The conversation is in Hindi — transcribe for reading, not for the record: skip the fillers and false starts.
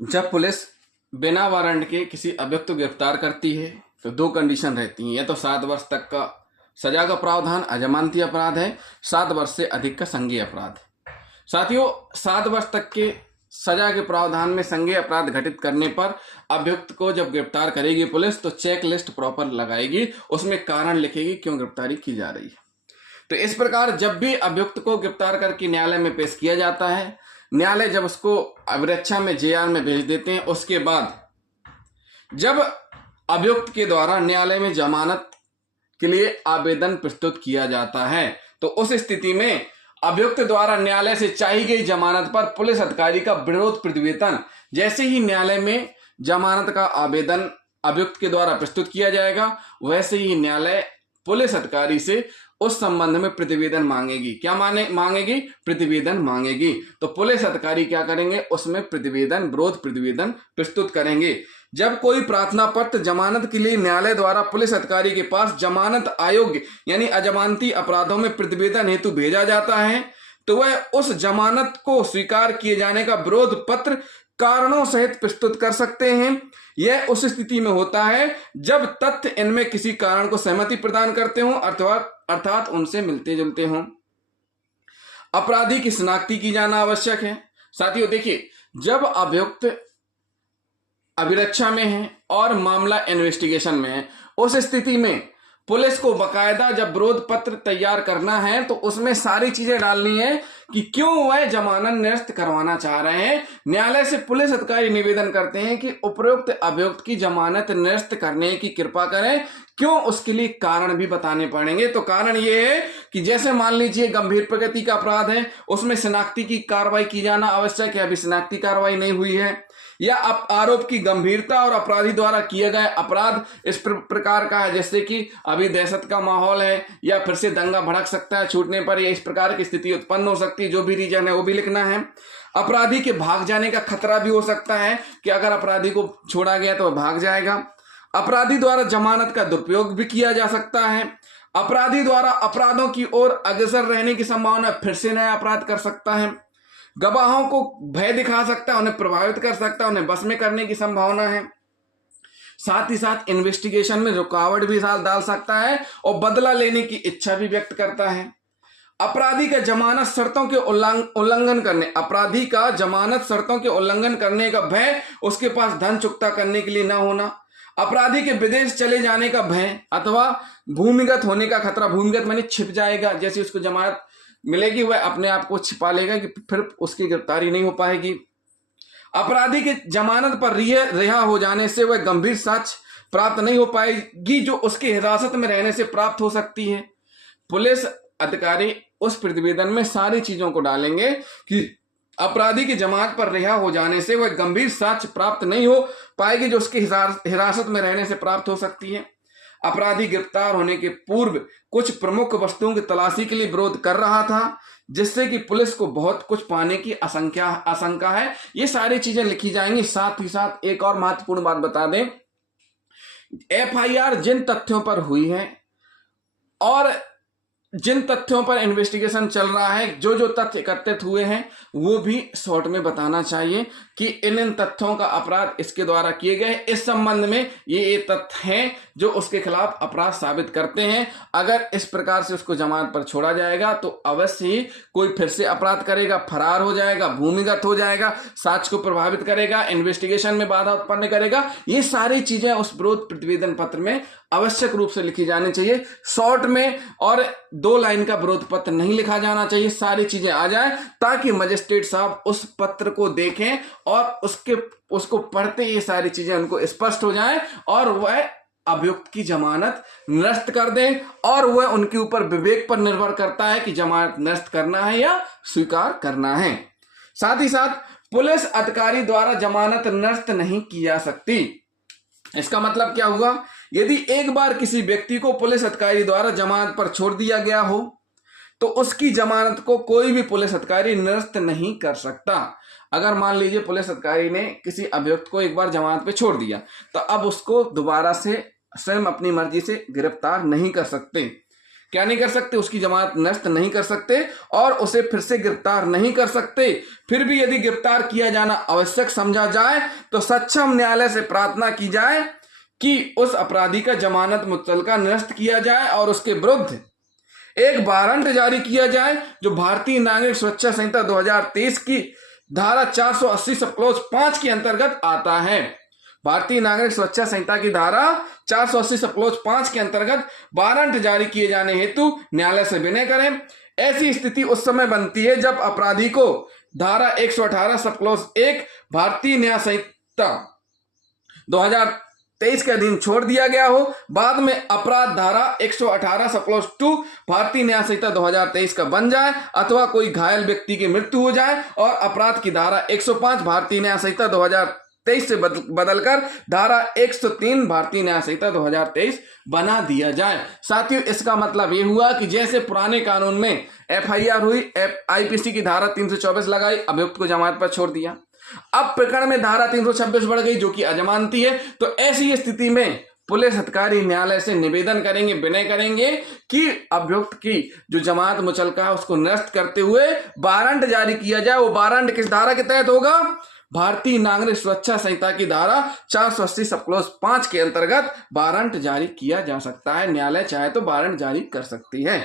जब पुलिस बिना वारंट के किसी अभियुक्त को गिरफ्तार करती है तो दो कंडीशन रहती हैं। या तो 7 वर्ष तक का सजा का प्रावधान अजमानती अपराध है, 7 वर्ष से अधिक का संज्ञेय अपराध है। साथियों, 7 वर्ष तक के सजा के प्रावधान में संज्ञेय अपराध घटित करने पर अभियुक्त को जब गिरफ्तार करेगी पुलिस तो चेक लिस्ट प्रॉपर लगाएगी, उसमें कारण लिखेगी क्यों गिरफ्तारी की जा रही है। तो इस प्रकार जब भी अभियुक्त को गिरफ्तार करके न्यायालय में पेश किया जाता है, न्यायालय जब उसको अभिरक्षा में जेआर में भेज देते हैं, उसके बाद जब अभियुक्त के द्वारा न्यायालय में जमानत के लिए आवेदन प्रस्तुत किया जाता है तो उस स्थिति में अभियुक्त द्वारा न्यायालय से चाही गई जमानत पर पुलिस अधिकारी का विरोध प्रतिवेदन जैसे ही न्यायालय में जमानत का आवेदन अभियुक्त के द्वारा प्रस्तुत किया जाएगा, वैसे ही न्यायालय पुलिस अधिकारी से उस संबंध में प्रतिवेदन मांगेगी। क्या मांगेगी? प्रतिवेदन मांगेगी। तो पुलिस अधिकारी क्या करेंगे? उसमें प्रतिवेदन, विरोध प्रतिवेदन प्रस्तुत करेंगे। जब कोई प्रार्थना पत्र जमानत के लिए न्यायालय द्वारा पुलिस अधिकारी के पास जमानत अयोग्य यानी अजमानती अपराधों में प्रतिवेदन हेतु भेजा जाता है तो वह उस जमानत को स्वीकार किए जाने का विरोध पत्र कारणों सहित प्रस्तुत कर सकते हैं। यह उस स्थिति में होता है जब तथ्य इनमें किसी कारण को सहमति प्रदान करते हों अर्थात उनसे मिलते जुलते हों। अपराधी की शिनाख्ती की जाना आवश्यक है। साथियों देखिए, जब अभियुक्त अभिरक्षा में है और मामला इन्वेस्टिगेशन में है, उस स्थिति में पुलिस को बकायदा जब विरोध पत्र तैयार करना है तो उसमें सारी चीजें डालनी है कि क्यों वह जमानत निरस्त करवाना चाह रहे हैं। न्यायालय से पुलिस अधिकारी निवेदन करते हैं कि उपरोक्त अभियुक्त की जमानत निरस्त करने की कृपा करें, क्यों उसके लिए कारण भी बताने पड़ेंगे। तो कारण ये है कि जैसे मान लीजिए गंभीर प्रकृति का अपराध है, उसमें शिनाख्ती की कार्रवाई की जाना आवश्यक है, अभी शिनाख्ती कार्रवाई नहीं हुई है, या आरोप की गंभीरता और अपराधी द्वारा किए गए अपराध इस प्रकार का है जैसे कि अभी दहशत का माहौल है या फिर से दंगा भड़क सकता है छूटने पर, या इस प्रकार की स्थिति उत्पन्न हो सकती है। जो भी रीजन है वो भी लिखना है। अपराधी के भाग जाने का खतरा भी हो सकता है कि अगर अपराधी को छोड़ा गया तो वह भाग जाएगा। अपराधी द्वारा जमानत का दुरुपयोग भी किया जा सकता है। अपराधी द्वारा अपराधों की ओर अग्रसर रहने की संभावना, फिर से नया अपराध कर सकता है। गवाहों को भय दिखा सकता है, उन्हें प्रभावित कर सकता है, उन्हें बस में करने की संभावना है। साथ ही साथ इन्वेस्टिगेशन में रुकावट भी डाल सकता है और बदला लेने की इच्छा भी व्यक्त करता है। अपराधी का जमानत शर्तों के उल्लंघन करने का भय, उसके पास धन चुकता करने के लिए न होना। अपराधी के विदेश चले जाने का भय अथवा भूमिगत होने का खतरा। भूमिगत माने छिप जाएगा, जैसे उसको जमानत मिलेगी वह अपने आप को छिपा लेगा कि फिर उसकी गिरफ्तारी नहीं हो पाएगी। अपराधी के जमानत पर रिहा हो जाने से वह गंभीर साक्ष्य प्राप्त नहीं हो पाएगी जो उसके हिरासत में रहने से प्राप्त हो सकती है। पुलिस अधिकारी उस प्रतिवेदन में सारी चीजों को डालेंगे कि अपराधी की जमानत पर रिहा हो जाने से वह गंभीर साक्ष्य प्राप्त नहीं हो पाएगी जो उसके हिरासत में रहने से प्राप्त हो सकती है। अपराधी गिरफ्तार होने के पूर्व कुछ प्रमुख वस्तुओं की तलाशी के लिए विरोध कर रहा था जिससे कि पुलिस को बहुत कुछ पाने की आशंका है। ये सारी चीजें लिखी जाएंगी। साथ ही साथ एक और महत्वपूर्ण बात बता दें, एफआईआर जिन तथ्यों पर हुई है और जिन तथ्यों पर इन्वेस्टिगेशन चल रहा है, जो तथ्य एकत्रित हुए हैं वो भी शॉर्ट में बताना चाहिए कि इन तथ्यों का अपराध इसके द्वारा किए गए। इस संबंध में ये तथ्य हैं जो उसके खिलाफ अपराध साबित करते हैं। अगर इस प्रकार से उसको जमानत पर छोड़ा जाएगा तो अवश्य ही कोई फिर से अपराध करेगा, फरार हो जाएगा, भूमिगत हो जाएगा, साक्ष्य को प्रभावित करेगा, इन्वेस्टिगेशन में बाधा उत्पन्न करेगा। ये सारी चीजें उस विरोध प्रतिवेदन पत्र में आवश्यक रूप से लिखी जानी चाहिए। शॉर्ट में और 2 लाइन का विरोध पत्र नहीं लिखा जाना चाहिए। सारी चीजें आ जाए ताकि मजिस्ट्रेट साहब उस पत्र को देखें और उसको पढ़ते ये सारी चीजें उनको स्पष्ट हो जाएं और वह अभियुक्त की जमानत निरस्त कर दें। और वह उनके ऊपर विवेक पर निर्भर करता है कि जमानत निरस्त करना है या स्वीकार करना है। साथ ही साथ पुलिस अधिकारी द्वारा जमानत निरस्त नहीं की जा सकती। इसका मतलब क्या हुआ? यदि एक बार किसी व्यक्ति को पुलिस अधिकारी द्वारा जमानत पर छोड़ दिया गया हो तो उसकी जमानत को कोई भी पुलिस अधिकारी निरस्त नहीं कर सकता। अगर मान लीजिए पुलिस अधिकारी ने किसी अभियुक्त को एक बार जमानत पे छोड़ दिया तो अब उसको दोबारा से स्वयं अपनी मर्जी से गिरफ्तार नहीं कर सकते। क्या नहीं कर सकते, उसकी जमानत नष्ट नहीं कर सकते और उसे फिर से गिरफ्तार नहीं कर सकते। फिर भी यदि गिरफ्तार किया जाना आवश्यक समझा जाए तो सक्षम न्यायालय से प्रार्थना की जाए कि उस अपराधी का जमानत मुतल्लका निरस्त किया जाए और उसके विरुद्ध एक वारंट जारी किया जाए, जो भारतीय नागरिक सुरक्षा संहिता 2023 की धारा 480 सब क्लॉज 5 के अंतर्गत आता है। भारतीय नागरिक सुरक्षा संहिता की धारा 480 सब क्लॉज 5 के अंतर्गत वारंट जारी किए जाने हेतु न्यायालय से विनय करें। ऐसी स्थिति उस समय बनती है जब अपराधी को धारा 118 सब क्लॉज 1 भारतीय न्याय संहिता 2023 के अधीन छोड़ दिया गया हो। बाद में अपराध धारा 118 सब क्लॉज 2 भारतीय न्याय संहिता 2023 का बन जाए, अथवा कोई घायल व्यक्ति की मृत्यु हो जाए और अपराध की धारा 105 भारतीय न्याय संहिता 2023 से बदलकर धारा 103 भारतीय न्याय संहिता 2023 बना दिया जाए। साथियों, इसका मतलब यह हुआ कि जैसे पुराने कानून में FIR हुई, IPC की धारा 324 लगाई, अभियुक्त को जमानत पर छोड़ दिया। अब प्रकरण में धारा 326 बढ़ गई जो कि अजमानती है। तो ऐसी स्थिति में पुलिस अधिकारी न्यायालय से निवेदन करेंगे, विनय करेंगे कि अभियुक्त की जो जमानत मुचलका है उसको निरस्त करते हुए वारंट जारी किया जाए। वो वारंट किस धारा के तहत होगा? भारतीय नागरिक सुरक्षा संहिता की धारा 480 सब क्लॉज 5 के अंतर्गत वारंट जारी किया जा सकता है। न्यायालय चाहे तो वारंट जारी कर सकती है।